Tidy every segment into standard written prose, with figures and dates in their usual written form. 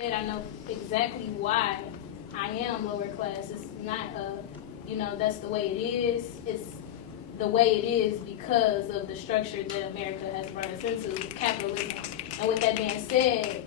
I know exactly why I am lower class. It's not that's the way it is. It's the way it is because of the structure that America has brought us into, capitalism. And with that being said,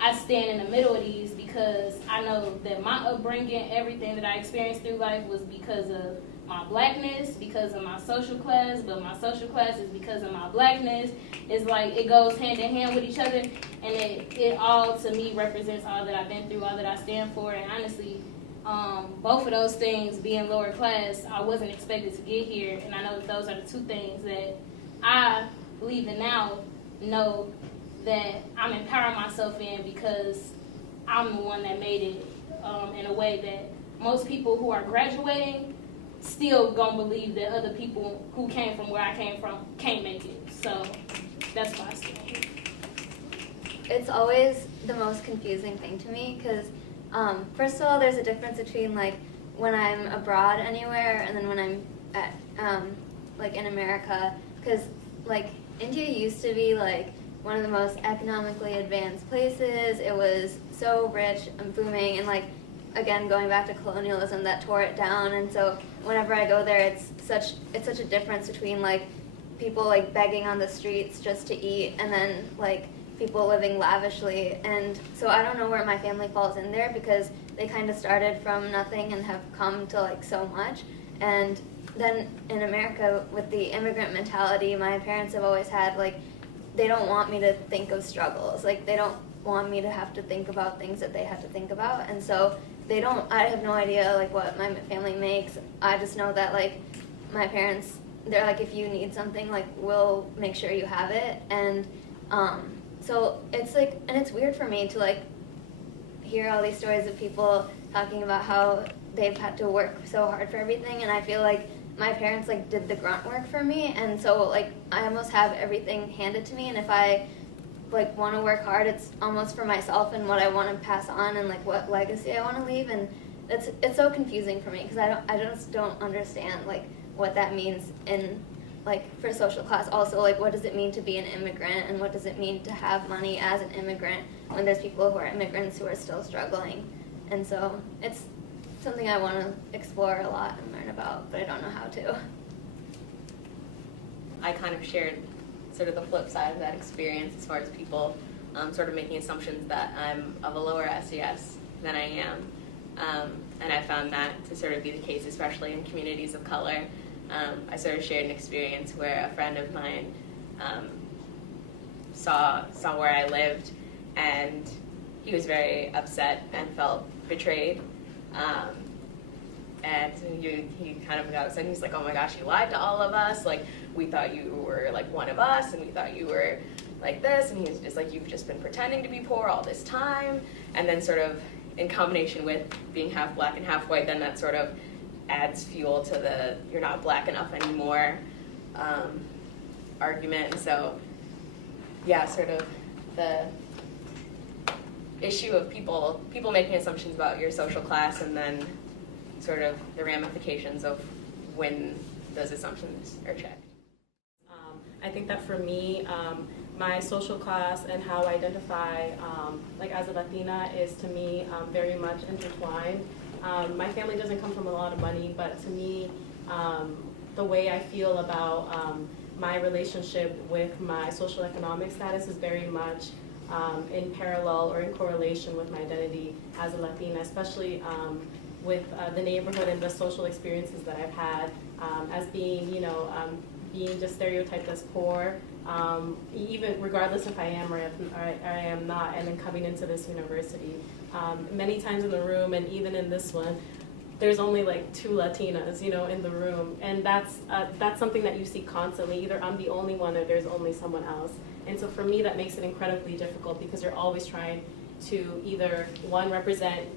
I stand in the middle of these because I know that my upbringing, everything that I experienced through life was because of my blackness, because of my social class, but my social class is because of my blackness. It's like it goes hand in hand with each other, and it all to me represents all that I've been through, all that I stand for, and honestly, both of those things being lower class, I wasn't expected to get here, and I know that those are the two things that I believe in now, know that I'm empowering myself in because I'm the one that made it in a way that most people who are graduating still gonna believe that other people who came from where I came from can't make it. So that's why I stand. It's always the most confusing thing to me because first of all, there's a difference between like when I'm abroad anywhere and then when I'm at like in America, because like India used to be like one of the most economically advanced places. It was so rich and booming, and like again going back to colonialism that tore it down. And so whenever I go there, it's such a difference between like people like begging on the streets just to eat and then like people living lavishly. And so I don't know where my family falls in there because they kind of started from nothing and have come to like so much. And then in America with the immigrant mentality, my parents have always had like they don't want me to think of struggles. Like they don't want me to have to think about things that they have to think about. And so I have no idea like what my family makes. I just know that like my parents, they're like, if you need something, like we'll make sure you have it. And so it's like, and it's weird for me to like hear all these stories of people talking about how they've had to work so hard for everything, and I feel like my parents like did the grunt work for me, and so like I almost have everything handed to me, and if I like want to work hard, it's almost for myself and what I want to pass on and like what legacy I want to leave. And it's so confusing for me because I just don't understand like what that means in like for social class. Also, like what does it mean to be an immigrant, and what does it mean to have money as an immigrant when there's people who are immigrants who are still struggling. And so it's something I want to explore a lot and learn about, but I don't know how to. I kind of shared sort of the flip side of that experience as far as people sort of making assumptions that I'm of a lower SES than I am. And I found that to sort of be the case, especially in communities of color. I sort of shared an experience where a friend of mine saw where I lived, and he was very upset and felt betrayed. And he kind of got upset. He's like, "Oh my gosh, you lied to all of us. Like, we thought you were like one of us, and we thought you were like this." And he was just like, "You've just been pretending to be poor all this time." And then sort of in combination with being half black and half white, then that sort of adds fuel to the "you're not black enough anymore" argument. And so, yeah, sort of the issue of people making assumptions about your social class, and then sort of the ramifications of when those assumptions are checked. I think that for me, my social class and how I identify like as a Latina is to me very much intertwined. My family doesn't come from a lot of money, but to me, the way I feel about my relationship with my social economic status is very much in parallel or in correlation with my identity as a Latina, especially with the neighborhood and the social experiences that I've had as being, being just stereotyped as poor, even regardless if I am or I am not, and then coming into this university. Many times in the room, and even in this one, there's only like 2 Latinas, in the room, and that's something that you see constantly. Either I'm the only one or there's only someone else. And so for me, that makes it incredibly difficult because you're always trying to either, 1, represent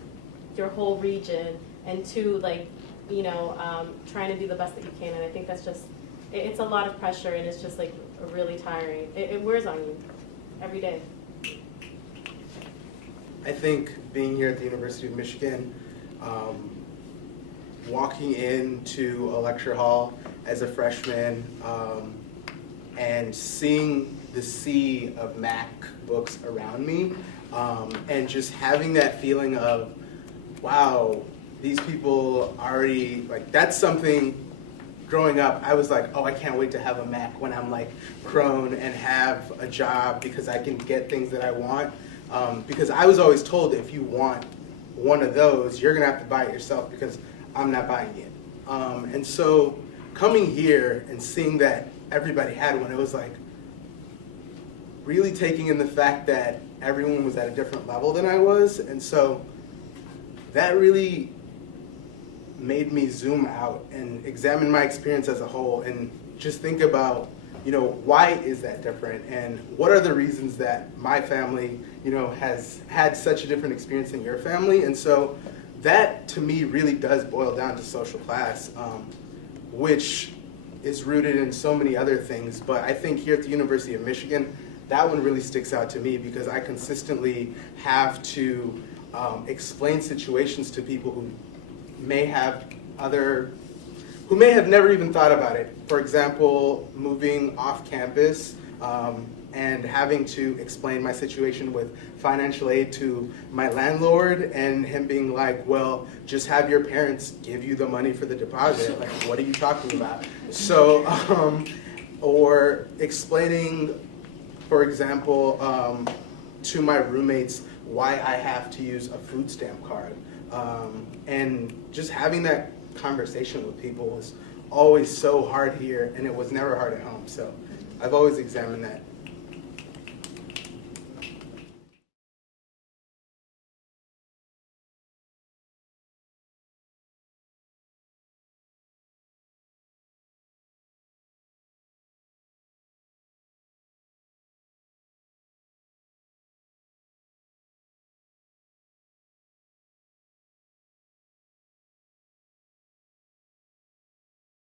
your whole region, and 2, like, trying to do the best that you can. And I think that's just, it's a lot of pressure, and it's just like really tiring. It wears on you every day. I think being here at the University of Michigan, walking into a lecture hall as a freshman and seeing the sea of MacBooks around me, and just having that feeling of, wow, these people already, like, that's something. Growing up, I was like, oh, I can't wait to have a Mac when I'm like grown and have a job because I can get things that I want. Because I was always told if you want one of those, you're gonna have to buy it yourself because I'm not buying it. And so coming here and seeing that everybody had one, it was like really taking in the fact that everyone was at a different level than I was. And so that really made me zoom out and examine my experience as a whole and just think about, why is that different and what are the reasons that my family, has had such a different experience than your family. And so that to me really does boil down to social class, which is rooted in so many other things. But I think here at the University of Michigan, that one really sticks out to me because I consistently have to explain situations to people who may have never even thought about it. For example, moving off campus and having to explain my situation with financial aid to my landlord and him being like, well, just have your parents give you the money for the deposit. Like, what are you talking about? So, or explaining, for example, to my roommates why I have to use a food stamp card. And just having that conversation with people was always so hard here, and it was never hard at home. So I've always examined that